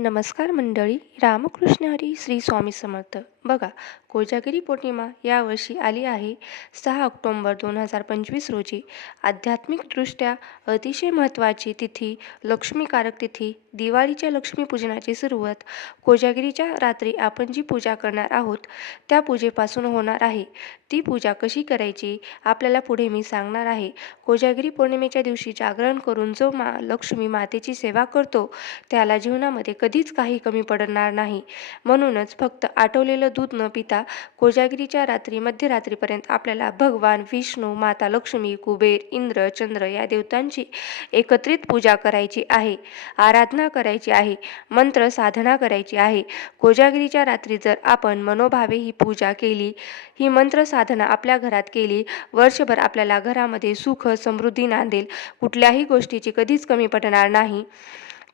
नमस्कार मंडळी. रामकृष्ण हरी श्री स्वामी समर्थ. बघा कोजागिरी पौर्णिमा यावर्षी आली आहे सहा ऑक्टोंबर दोन हजार पंचवीस रोजी. आध्यात्मिकदृष्ट्या अतिशय महत्त्वाची तिथी लक्ष्मीकारक तिथी दिवाळीच्या लक्ष्मीपूजनाची सुरुवात. कोजागिरीच्या रात्री आपण जी पूजा करणार आहोत त्या पूजेपासून होणार आहे. ती पूजा कशी करायची आपल्याला पुढे मी सांगणार आहे. कोजागिरी पौर्णिमेच्या दिवशी जागरण करून जो मा लक्ष्मी मातेची सेवा करतो त्याला जीवनामध्ये कधीच काही कमी पडणार नाही. म्हणूनच फक्त आठवलेलं दूध न पिता कोजागिरीच्या रात्री मध्यरात्रीपर्यंत आपल्याला भगवान विष्णू माता लक्ष्मी कुबेर इंद्र चंद्र या देवतांची एकत्रित पूजा करायची आहे आराधना करायची आहे मंत्र साधना करायची आहे. कोजागिरीच्या रात्री जर आपण मनोभावे ही पूजा केली ही मंत्र साधना आपल्या घरात केली वर्षभर आपल्याला घरामध्ये सुख समृद्धी नांदेल कुठल्याही गोष्टीची कधीच कमी पडणार नाही.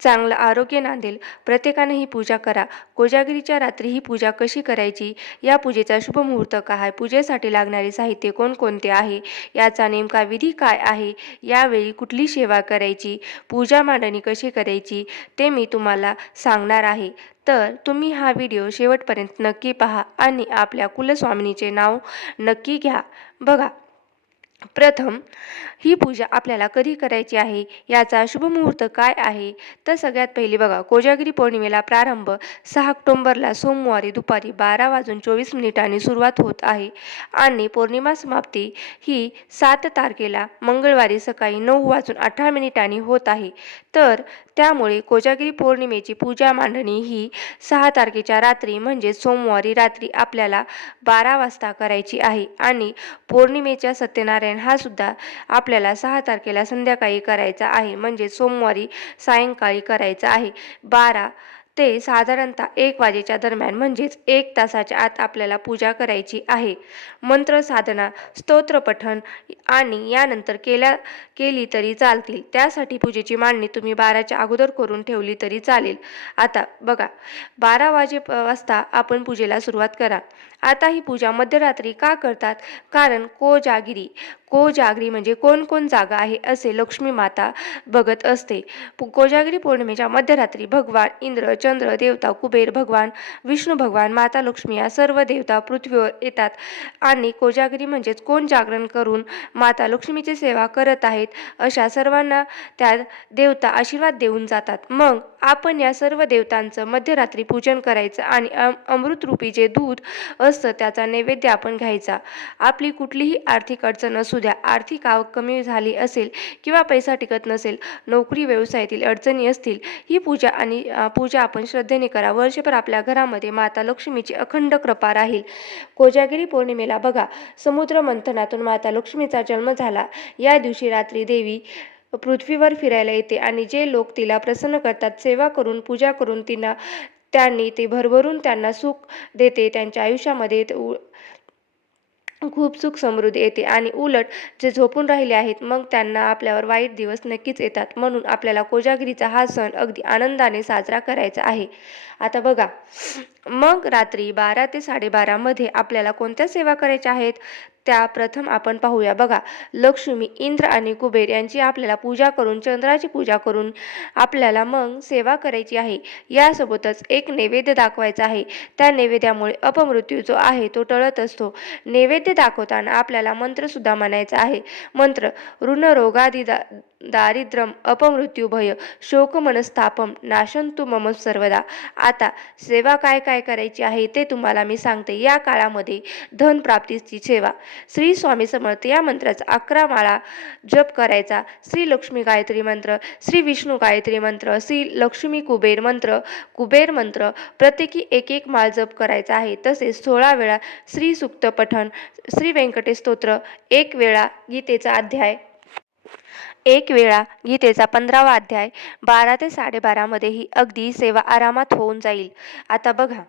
चांगलं आरोग्य नांदेल. प्रत्येकाने ही पूजा करा. कोजागिरीच्या रात्री ही पूजा कशी करायची? या पूजेचा शुभ मुहूर्त काय आहे? पूजेसाठी लागणारे साहित्य कोणकोणते आहे? याचा नेमका विधी काय आहे? यावेळी कुठली सेवा करायची? पूजा मांडणी कशी करायची? ते मी तुम्हाला सांगणार आहे. तर तुम्ही हा व्हिडिओ शेवटपर्यंत नक्की पहा आणि आपल्या कुलस्वामिनीचे नाव नक्की घ्या. बघा प्रथम ही पूजा आपल्याला कधी करायची आहे? याचा शुभमुहूर्त काय आहे? तर सगळ्यात पहिले बघा कोजागिरी पौर्णिमेला प्रारंभ सहा ऑक्टोंबरला सोमवारी दुपारी बारा वाजून चोवीस मिनिटांनी सुरुवात होत आहे. आणि पौर्णिमा समाप्ती ही सात तारखेला मंगळवारी सकाळी नऊ वाजून अठरा मिनिटांनी होत आहे. तर त्यामुळे कोजागिरी पौर्णिमेची पूजा मांडणी ही सहा तारखेच्या रात्री म्हणजे सोमवारी रात्री आपल्याला बारा वाजता करायची आहे. आणि पौर्णिमेच्या सत्यनारायण हा सुद्धा आपल्याला सहा तारखेला संध्याकाळी करायचा आहे. म्हणजे सोमवारी सायंकाळी करायचा आहे. बारा ते साधारणतः एक वाजेच्या दरम्यान म्हणजेच एक तासाच्या आत आपल्याला पूजा करायची आहे. मंत्र साधना स्तोत्रपठण आणि यानंतर केल्या केली तरी चालतील. त्यासाठी पूजेची मांडणी तुम्ही बाराच्या अगोदर करून ठेवली तरी चालेल. आता बघा बारा वाजे वाजता आपण पूजेला सुरुवात करा. आता ही पूजा मध्यरात्री का करतात? कारण कोजागिरी कोजागरी म्हणजे कोण कोण जागा आहे असे लक्ष्मी माता बघत असते. कोजागिरी पौर्णिमेच्या मध्यरात्री भगवान इंद्र चंद्र देवता कुबेर भगवान विष्णू भगवान माता लक्ष्मी या सर्व देवता पृथ्वीवर येतात. आणि कोजागिरी म्हणजेच कोण जागरण करून माता लक्ष्मीची सेवा करत आहेत अशा सर्वांना त्या देवता आशीर्वाद देऊन जातात. मग आपण या सर्व देवतांचं मध्यरात्री पूजन करायचं आणि अमृतरूपी जे दूध असतं त्याचा नैवेद्य आपण घ्यायचा. आपली कुठलीही आर्थिक अडचण असू द्या आर्थिक आवक कमी झाली असेल किंवा पैसा टिकत नसेल नोकरी व्यवसायातील अडचणी असतील ही पूजा आणि पूजा आपण श्रद्धेने करा. वर्षभर आपल्या घरामध्ये माता लक्ष्मीची अखंड कृपा राहील. कोजागिरी पौर्णिमेला बघा. समुद्र मंथनातून माता लक्ष्मीचा जन्म झाला. या दिवशी रात्री देवी पृथ्वीवर फिरायला येते आणि जे लोक तिला प्रसन्न करतात सेवा करून पूजा करून तिला त्यांनी ते भरभरून त्यांना सुख देते. त्यांच्या आयुष्यामध्ये खूप सुख समृद्धी येते आणि उलट जे झोपून राहिले आहेत मग त्यांना आपल्यावर वाईट दिवस नक्कीच येतात. म्हणून आपल्याला कोजागिरीचा हा सण अगदी आनंदाने साजरा करायचा आहे. आता बघा. मग रात्री बारा ते साडेबारामध्ये आपल्याला कोणत्या सेवा करायच्या आहेत? त्या प्रथम आपण पाहूया. बघा लक्ष्मी इंद्र आणि कुबेर यांची आपल्याला पूजा करून चंद्राची पूजा करून आपल्याला मग सेवा करायची आहे. यासोबतच एक नैवेद्य दाखवायचा आहे. त्या नैवेद्यामुळे अपमृत्यू जो आहे तो टळत असतो. नैवेद्य दाखवताना आपल्याला मंत्रसुद्धा म्हणायचा आहे. मंत्र ऋणरोगादिदा दारिद्र्यम अपमृत्यू भय शोक मनस्तापम नाशंतु मम सर्वदा. आता सेवा काय काय करायची आहे ते तुम्हाला मी सांगते. या काळामध्ये धन प्राप्तीची सेवा. श्री स्वामी समर्थ या मंत्राचा अकरा माळा जप करायचा. श्री लक्ष्मी गायत्री मंत्र श्री विष्णू गायत्री मंत्र श्री लक्ष्मी कुबेर मंत्र कुबेर मंत्र प्रत्येकी एक एक माळ जप करायचा आहे. तसेच सोळा वेळा श्री सुक्त पठण श्री व्यंकटेश स्तोत्र एक वेळा गीतेचा अध्याय. एक वेळा गीतेचा पंधरावा अध्याय बारा ते साडेबारामध्ये ही अगदी सेवा आरामात होऊन जाईल. आता बघा.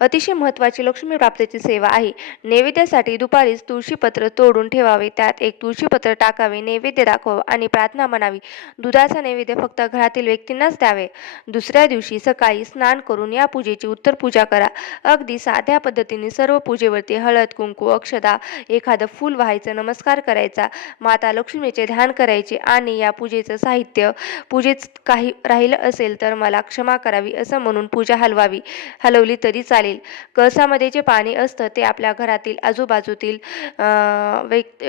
अतिशय महत्त्वाची लक्ष्मी प्राप्तीची सेवा आहे. नैवेद्यासाठी दुपारीच तुळशीपत्र तोडून ठेवावे त्यात एक तुळशीपत्र टाकावे नैवेद्य दाखवावं आणि प्रार्थना म्हणावी. दुधाचा नैवेद्य फक्त घरातील व्यक्तींनाच द्यावे. दुसऱ्या दिवशी सकाळी स्नान करून या पूजेची उत्तर पूजा करा. अगदी साध्या पद्धतीने सर्व पूजेवरती हळद कुंकू अक्षदा एखादं फूल व्हायचं नमस्कार करायचा माता लक्ष्मीचे ध्यान करायचे आणि या पूजेचं साहित्य पूजेत काही राहिलं असेल तर मला क्षमा करावी असं म्हणून पूजा हलवावी. हलवली तरी चालेल. कळसामध्ये जे पाणी असतं ते आपल्या घरातील आजूबाजूतील व्यक्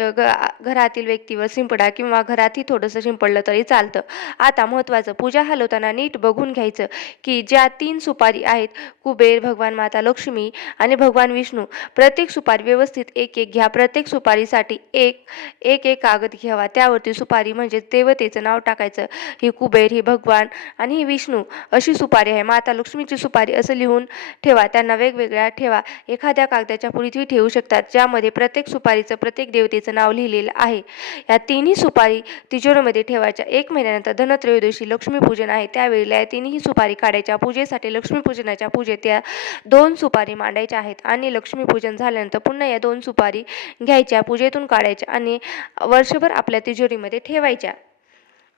घरातील व्यक्तीवर शिंपडा किंवा घरातही थोडंसं शिंपडलं तरी चालतं. आता महत्त्वाचं पूजा हलवताना नीट बघून घ्यायचं की ज्या तीन सुपारी आहेत कुबेर भगवान माता लक्ष्मी आणि भगवान विष्णू प्रत्येक सुपारी व्यवस्थित एक एक घ्या. प्रत्येक सुपारीसाठी एक एक एक कागद घ्यावा. त्यावरती सुपारी म्हणजे देवतेचं नाव टाकायचं. ही कुबेर ही भगवान आणि ही विष्णू अशी सुपारी आहे. माता लक्ष्मीची सुपारी असं लिहून ठेवा. त्यांना वेगवेगळ्या ठेवा. एखाद्या कागदाच्या पुढीतही ठेवू शकतात ज्यामध्ये प्रत्येक सुपारीचं प्रत्येक देवतेचं नाव लिहिलेलं आहे. या तिन्ही सुपारी तिजोरीमध्ये ठेवायच्या. एक महिन्यानंतर धनत्रयोदशी लक्ष्मीपूजन आहे. त्यावेळेला या तिन्ही सुपारी काढायच्या. पूजेसाठी लक्ष्मीपूजनाच्या पूजेत या दोन सुपारी मांडायच्या आहेत आणि लक्ष्मीपूजन झाल्यानंतर पुन्हा या दोन सुपारी घ्यायच्या पूजेतून काढायच्या आणि वर्षभर आपल्या तिजोरीमध्ये ठेवायच्या.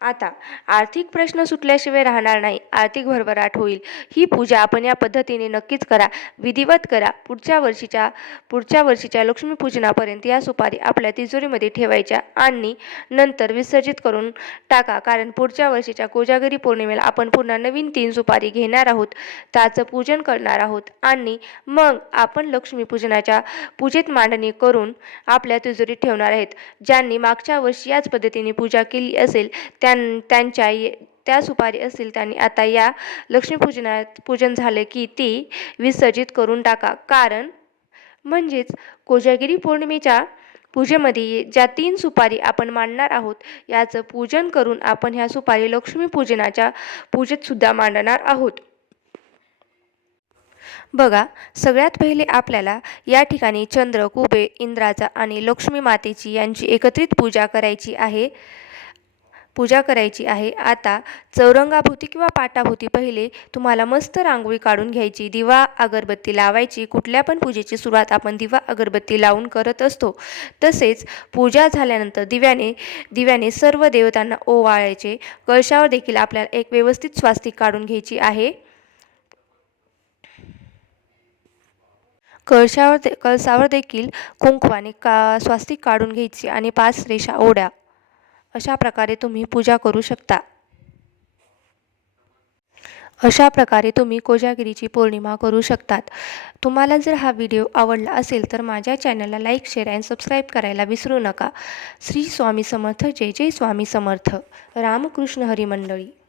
आता आर्थिक प्रश्न सुटल्याशिवाय राहणार नाही. आर्थिक भरभराट होईल. ही पूजा आपण या पद्धतीने नक्कीच करा. विधिवत करा. पुढच्या वर्षीच्या पुढच्या वर्षीच्या लक्ष्मीपूजनापर्यंत या सुपारी आपल्या तिजोरीमध्ये ठेवायच्या आणि नंतर विसर्जित करून टाका. कारण पुढच्या वर्षीच्या कोजागरी पौर्णिमेला आपण पुन्हा नवीन तीन सुपारी घेणार आहोत. त्याचं पूजन करणार आहोत. आणि मग आपण लक्ष्मीपूजनाच्या पूजेत मांडणी करून आपल्या तिजोरीत ठेवणार आहेत. ज्यांनी मागच्या वर्षी याच पद्धतीने पूजा केली असेल त्या त्यां त्यांच्या ये- त्या सुपारी असतील त्यांनी आता या लक्ष्मीपूजनात पूजन झालं की ती विसर्जित करून टाका. कारण म्हणजेच कोजागिरी पौर्णिमेच्या पूजेमध्ये ज्या तीन सुपारी आपण मांडणार आहोत याचं पूजन करून आपण ह्या सुपारी लक्ष्मीपूजनाच्या पूजेत सुद्धा मांडणार आहोत. बघा सगळ्यात पहिले आपल्याला या ठिकाणी चंद्र कुबे इंद्राचा आणि लक्ष्मी मातेची यांची एकत्रित पूजा करायची आहे. पूजा करायची आहे. आता चौरंगाभोवती किंवा पाटाभोवती पहिले तुम्हाला मस्त रांगोळी काढून घ्यायची. दिवा अगरबत्ती लावायची. कुठल्या पण पूजेची सुरुवात आपण दिवा अगरबत्ती लावून करत असतो. तसेच पूजा झाल्यानंतर दिव्याने दिव्याने सर्व देवतांना ओवाळायचे. कळशावर देखील आपल्याला एक व्यवस्थित स्वास्तिक काढून घ्यायची आहे. कळशावर दे कळसावर देखील कुंकवाने का स्वास्तिक काढून घ्यायची आणि पाच रेषा ओढ्या अशा प्रकारे तुम्ही पूजा करू शकता. अशा प्रकारे तुम्ही कोजागिरीची पौर्णिमा करू शकतात. तुम्हाला जर हा व्हिडिओ आवडला असेल तर माझ्या चॅनलला लाईक शेअर अँड सबस्क्राईब करायला विसरू नका. श्री स्वामी समर्थ जय जय स्वामी समर्थ. रामकृष्ण हरी मंडळी.